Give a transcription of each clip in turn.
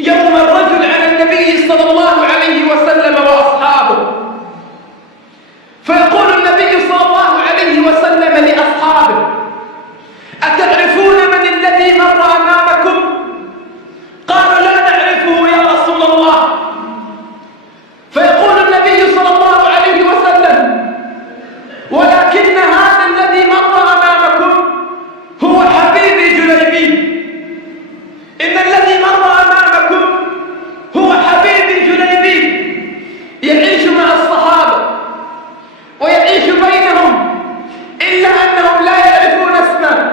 يوم الرجل على النبي صلى الله عليه وسلم وأصحابه، فيقول النبي صلى الله عليه وسلم لأصحابه: أتعرفون من الذي مر أمامكم؟ قالوا: لا نعرفه يا رسول الله. فيقول النبي صلى الله عليه وسلم: ولكن هذا الذي مر أمامكم هو حبيبي جليبيب. إن الذي مر أمامكم هو حبيبي جليبيب، يعيش مع الصحابة ويعيش بينهم، إلا أنهم لا يعرفون اسمه.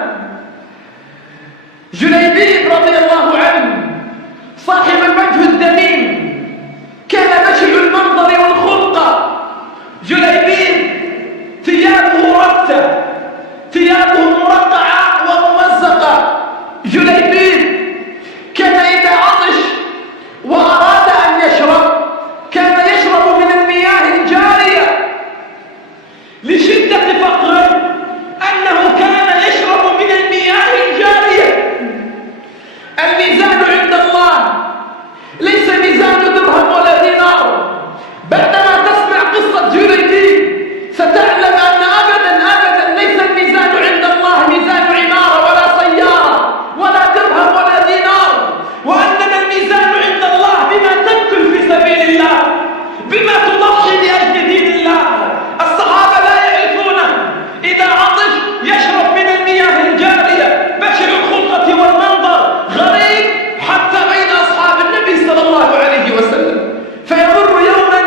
جليبيب رضي الله عنه صاحب الوجه الدميم، كان بشع المنظر والخلق. جليبيب ثيابه رثة، ثيابه مرقعة وممزقة. جليبيب كان إذا عطش وأراد أن يشرب كان يشرب من المياه الجارية، لشدة فقره أنه كان يشرب من المياه الجارية. الميزان عند الله ليس ميزان درهم ولا دينار. بعدما تسمع قصة جليبيب ستعلم أن أبدا ليس الميزان عند الله ميزان عمارة ولا سيارة ولا درهم ولا دينار، وأنما الميزان عند الله بما تبذل في سبيل الله، بما تضحي لأجل دين الله. الصحابة لا يعرفونه، إذا عطش يشرب من المياه الجارية، بشع الخلقة والمنظر، غريب حتى بين أصحاب النبي صلى الله عليه وسلم. فيمر يوما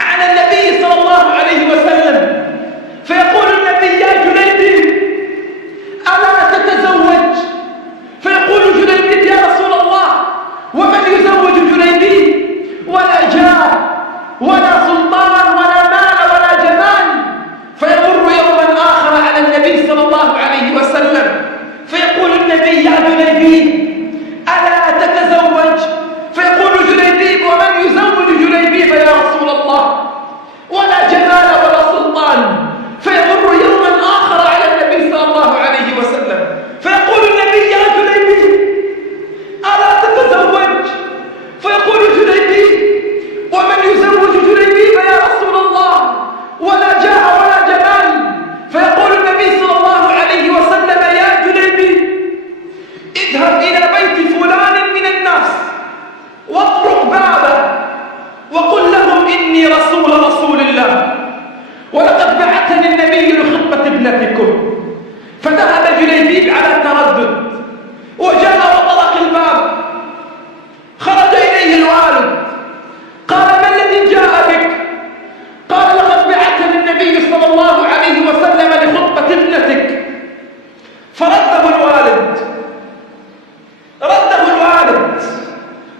على النبي صلى الله عليه وسلم، فيقول النبي: يا جليبيب ألا تتزوج؟ فيقول جليبيب: يا رسول الله، ومن يزوج جليبيب؟ ولا جاه ولا سلطان ولا مال ولا جمال. فيمر يوما آخر على النبي صلى الله عليه وسلم، فيقول النبي: يا جليبيب ألا تتزوج؟ فيقول جليبيب: ومن يزوج جليبيب يا رسول الله؟ ولا جمال ولا سلطان. فيمر يوما آخر على النبي صلى الله عليه وسلم، فيقول النبي: يا جليبيب ألا تتزوج؟ فيقول جليبيب: ومن يزوج جليبيب يا رسول الله؟ ولا جاه ولا جمال. فيقول النبي صلى الله عليه وسلم: يا جليبيب اذهب إلى بيت فلان من الناس واطرق بابه وقل لهم إني رسول الله، ولقد بعثني النبي لخطبة ابنتكم. فذهب جليبيب على تردد وجاء وطرق الباب. خرج إليه الوالد، قال: ما الذي جاء بك؟ قال: لقد بعثني النبي صلى الله عليه وسلم لخطبة ابنتك. فرده الوالد،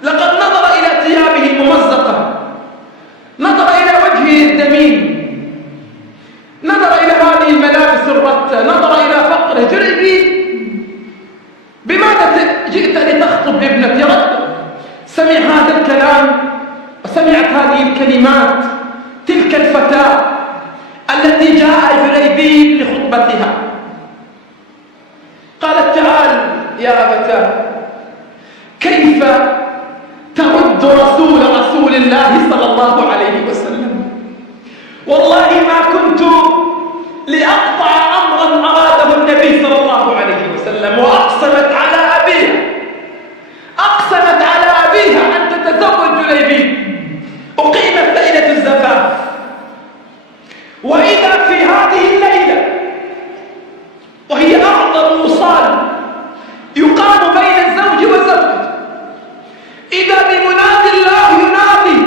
لقد نظر إلى ثيابه الممزقة، نظر إلى وجهه الدميم، نظر إلى هذه الملابس الرثة، نظر إلى فقره. جليبيب بماذا جئت لتخطب ابنتي؟ رد. سمع هذا الكلام وسمعت هذه الكلمات تلك الفتاة التي جاء جليبيب لخطبتها. قالت: تعال يا أبتاه، كيف ترد رسول الله صلى الله عليه وسلم؟ والله ما كنت لأقطع أمرا أراده النبي صلى الله عليه وسلم. وأقسمت على أبيها أن تتزوج جليبيب. أقيمت ليلة الزفاف، وإذا في هذه الليلة وهي أعظم وصال يقام بين الزوج وزوجته، إذا بمنادي الله ينادي: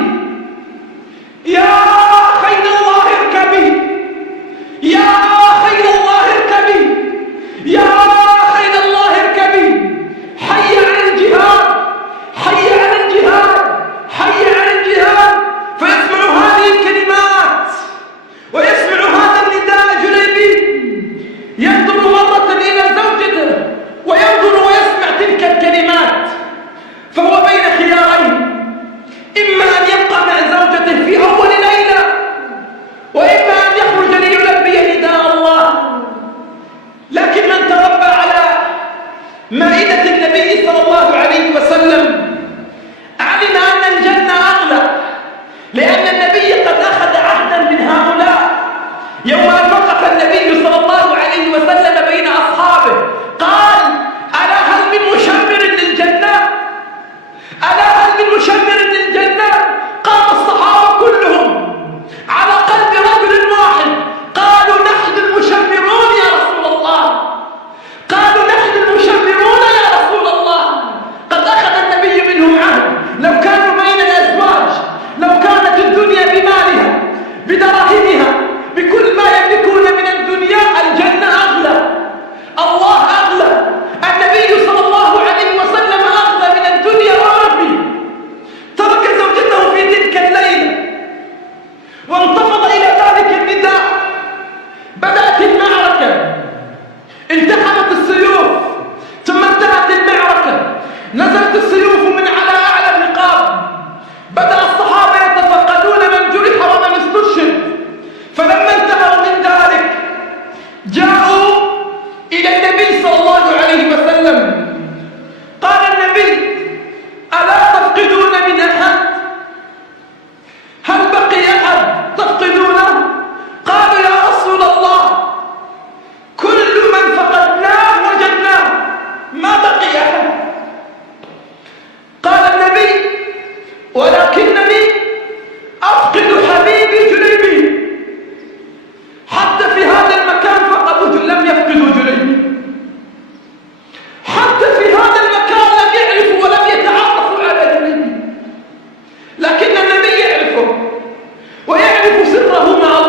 سره مع